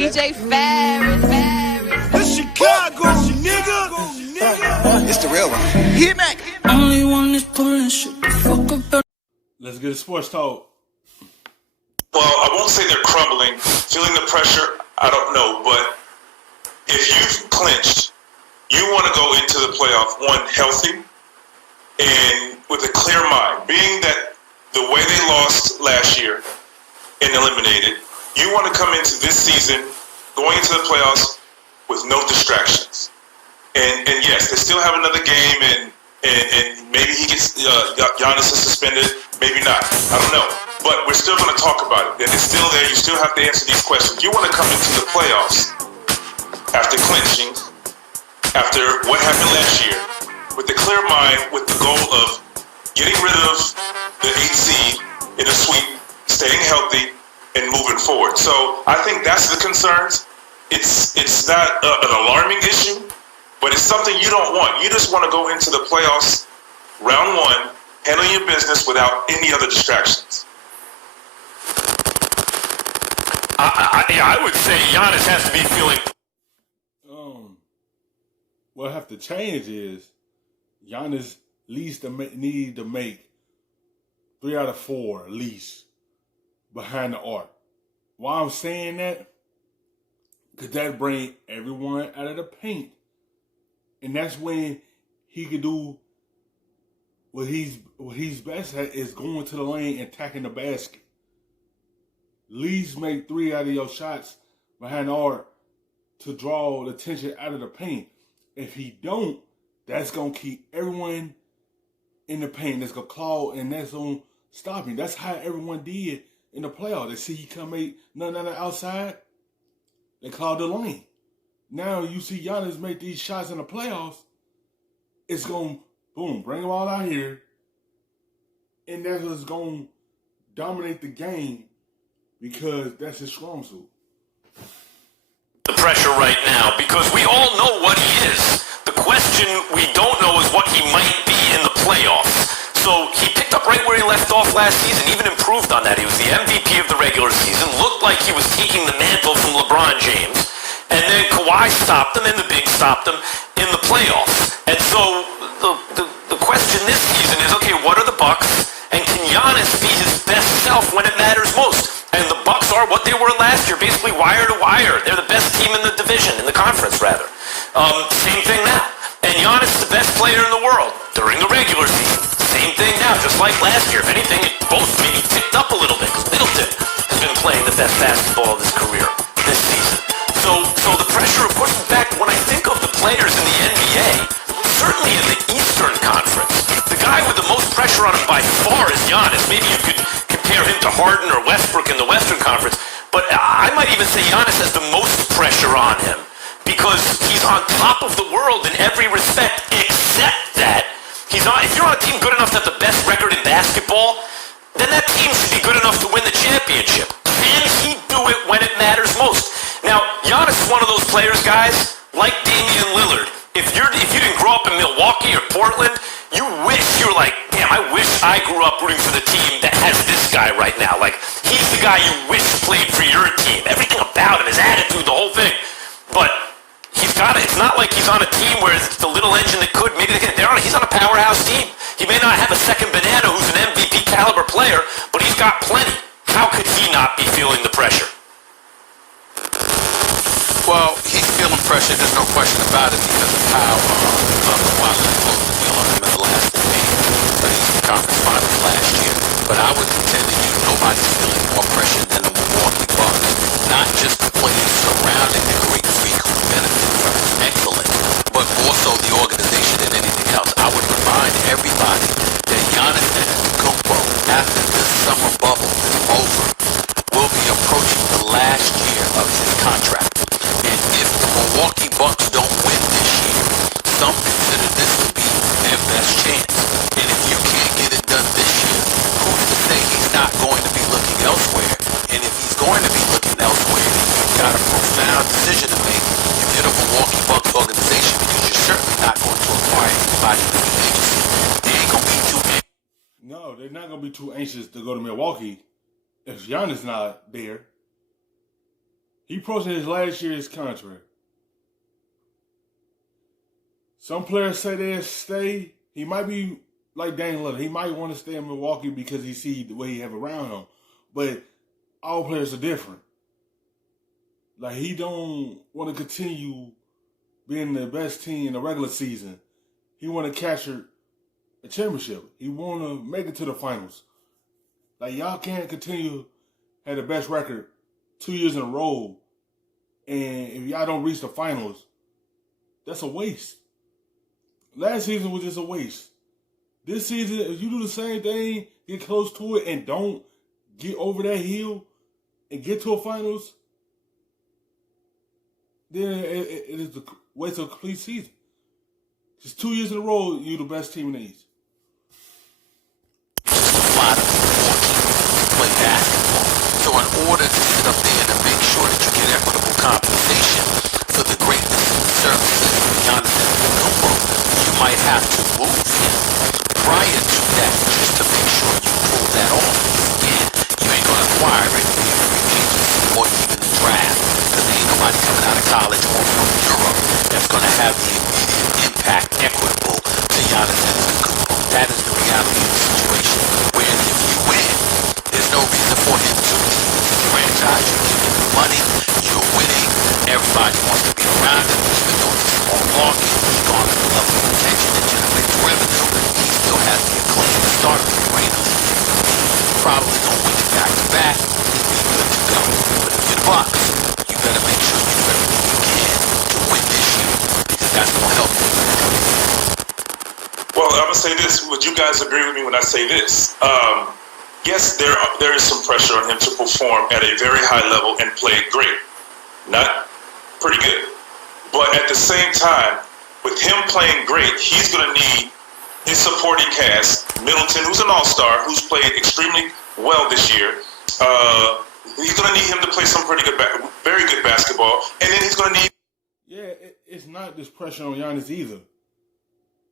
DJ Ferris. The Chicago, nigga. It's the real one. Hit me. Only one is pulling shit the fuck up. Let's get a sports talk. Well, I won't say they're crumbling. Feeling the pressure, I don't know. But if you've clinched, you want to go into the playoff, one, healthy and with a clear mind. Being that the way they lost last year and eliminated, you want to come into this season going into the playoffs with no distractions. And yes, they still have another game, and maybe he gets Giannis is suspended, maybe not. I don't know. But we're still going to talk about it. And it's still there. You still have to answer these questions. You want to come into the playoffs after clinching, after what happened last year, with a clear mind, with the goal of getting rid of the 8 seed in a sweep, staying healthy, and moving forward. So I think that's the concerns. It's not an alarming issue, but it's something you don't want. You just want to go into the playoffs, round one, handling your business without any other distractions. I would say Giannis has to be feeling. What have to change is Giannis need to make 3 out of 4 at least behind the arc. Why I'm saying that? Because that bring everyone out of the paint. And that's when he could do what he's best at, is going to the lane and attacking the basket. At least make 3 out of your shots behind the arc to draw the attention out of the paint. If he don't, that's going to keep everyone in the paint. That's going to claw, and that's going to stop him. That's how everyone did in the playoffs. They see he come make nothing outside, they claw the lane. Now you see Giannis make these shots in the playoffs, it's going to, boom, bring them all out here, and that's what's going to dominate the game because that's his strong suit. The pressure right now, because we all know what he is. The question we don't know is what he might be in the playoffs. So he picked up right where he left off last season, even improved on that. He was the MVP of the regular season, looked like he was taking the mantle from LeBron James, and then Kawhi stopped him, and the Big stopped him in the playoffs. And so the question this season is, okay, what are the Bucks, and can Giannis be his best self when it matters most? And the Bucks are what they were last year, basically wire to wire. They're the best team in the division, in the conference rather. Same thing now. And Giannis is the best player in the world during the regular season. Same thing now, just like last year. If anything, it both maybe ticked up a little bit, because Middleton has been playing the best basketball of his career this season. So the pressure, of course, back when I think of the players in the NBA, certainly in the Eastern Conference, the guy with the most pressure on him by far is Giannis. Maybe you could compare him to Harden or Westbrook in the Western Conference, but I might even say Giannis has the most pressure on him because he's on top of the world in every respect except that he's on. If you're on a team good enough to have the best record in basketball, then that team should be good enough to win the championship. Can he do it when it matters most? Now, Giannis is one of those players, guys, like Damian Lillard. If you didn't grow up in Milwaukee or Portland, you're like, damn, I wish I grew up rooting for the team that has this guy right now. Like, he's the guy you wish played for your team. Everything about him, his attitude, the whole thing. But he's got it. It's not like he's on a team where it's the little engine that could. Maybe he's on a powerhouse team. He may not have a second banana who's an MVP caliber player, but he's got plenty. How could he not be feeling the pressure? Well, he's feeling pressure, there's no question about it, because of how Washington closed the deal on him in the last game of the Eastern Conference Finals last year. But I would contend that nobody's feeling more pressure than the Milwaukee Bucks. Not just the players surrounding the Greek Freak who benefit from his excellence, but also the organization and anything else. I would remind everybody that Giannis Antetokounmpo, after this summer bubble is over, will be approaching the last year of his contract. And if the Milwaukee Bucks don't win this year, some consider this to be their best chance. And if you can't get it done this year, who's to say he's not going to be looking elsewhere? And if he's going to be looking elsewhere, then you've got a profound decision to make if you're the Milwaukee Bucks organization, because you're certainly not going to acquire anybody in the agency. They ain't going to be too anxious. No, they're not going to be too anxious to go to Milwaukee if Giannis not there. He approaching his last year's contract. Some players say they'll stay. He might be like Daniel Lillard. He might want to stay in Milwaukee because he see the way he have around him. But all players are different. Like, he don't want to continue being the best team in the regular season. He want to capture a championship. He want to make it to the finals. Like, y'all can't continue have the best record 2 years in a row, and if y'all don't reach the finals, that's a waste. Last season was just a waste. This season, if you do the same thing, get close to it, and don't get over that hill and get to a finals, then it is a waste of a complete season. Just 2 years in a row, you're the best team in the East. A lot of teams play basketball. So in order to sit up there and to make sure that you get equitable compensation for the greatness and services of Giannis Antetokounmpo, you might have to move him prior to that just to make sure you pull that off. Again, you ain't going to acquire it via free agency or even the draft, because there ain't nobody coming out of college or from Europe that's going to have the immediate impact equitable to Giannis Antetokounmpo. That is the reality of the situation. Where if you win, there's no reason for him to leave the franchise. You're giving him money, you're winning, everybody wants to be around him, even though it's a small market, he's gone to the level of attention that generates revenue. He still has the acclaim to start with the greatest. Probably don't win it back to back, he'd be good to go. But if you're the Bucks, you better make sure you do everything you can to win this year, because that's going to help you. Well, I'm going to say this. Would you guys agree with me when I say this? Yes, there is some pressure on him to perform at a very high level and play great. Not pretty good. But at the same time, with him playing great, he's going to need his supporting cast. Middleton, who's an all-star, who's played extremely well this year. He's going to need him to play some pretty good, very good basketball. And then he's going to need... Yeah, it's not this pressure on Giannis either.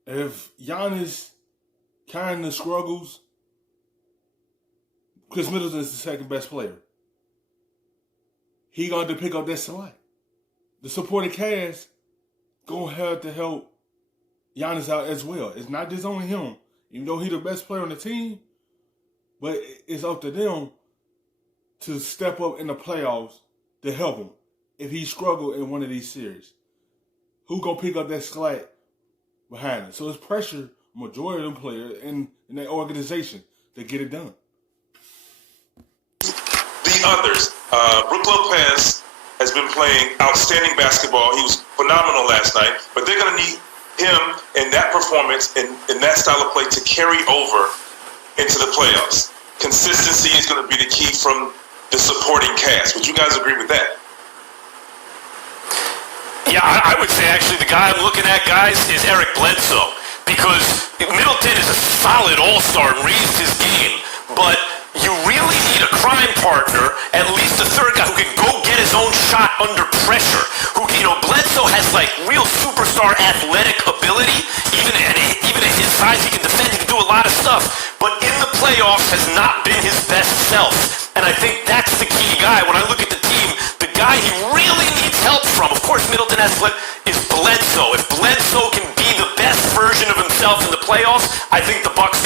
If Giannis kind of struggles, Chris Middleton is the second best player. He going to pick up that slack. The supporting cast going to have to help Giannis out as well. It's not just only him, even though he's the best player on the team, but it's up to them to step up in the playoffs to help him if he struggled in one of these series. Who going to pick up that slack behind him? So it's pressure, majority of them players in that organization to get it done. The others, Brook Lopez has been playing outstanding basketball. He was phenomenal last night, but they're going to need him in that performance and in that style of play to carry over into the playoffs. Consistency is going to be the key from the supporting cast. Would you guys agree with that? Yeah, I would say actually the guy I'm looking at, guys, is Eric Bledsoe. Because Middleton is a solid all-star and raised his game, but you really need a crime partner, at least a third guy who can go get his own shot under pressure. Who, Bledsoe has like real superstar athletic ability. Even at his size, he can defend, he can do a lot of stuff. But in the playoffs has not been his best self. And I think that's the key guy. When I look at the team, the guy he really needs help from, of course Middleton has, is Bledsoe. If Bledsoe can be the best version of himself in the playoffs, I think the Bucks